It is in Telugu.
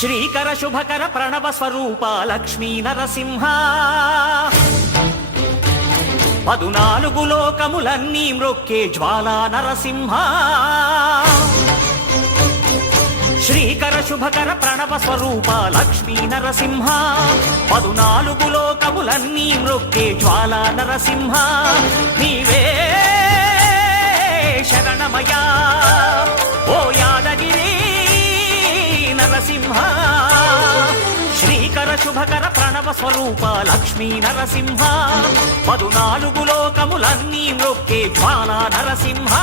శ్రీకర శుభకర ప్రణవ స్వరూప లక్ష్మీ నరసింహ 14 లోకములన్నీ మ్రొక్కే జ్వాలా నరసింహ శ్రీకర శుభకర ప్రణవ స్వరూప లక్ష్మీ నరసింహ 14 లోకములన్నీ మ్రొక్కే జ్వాలా నరసింహ నీవే శరణమయా ఓ యాదగిరి నరసింహ శ్రీకర శుభకర ప్రణవ స్వరూప లక్ష్మీ నరసింహ 14 లోకములన్నీ మ్రొక్కే జ్వాలా నరసింహ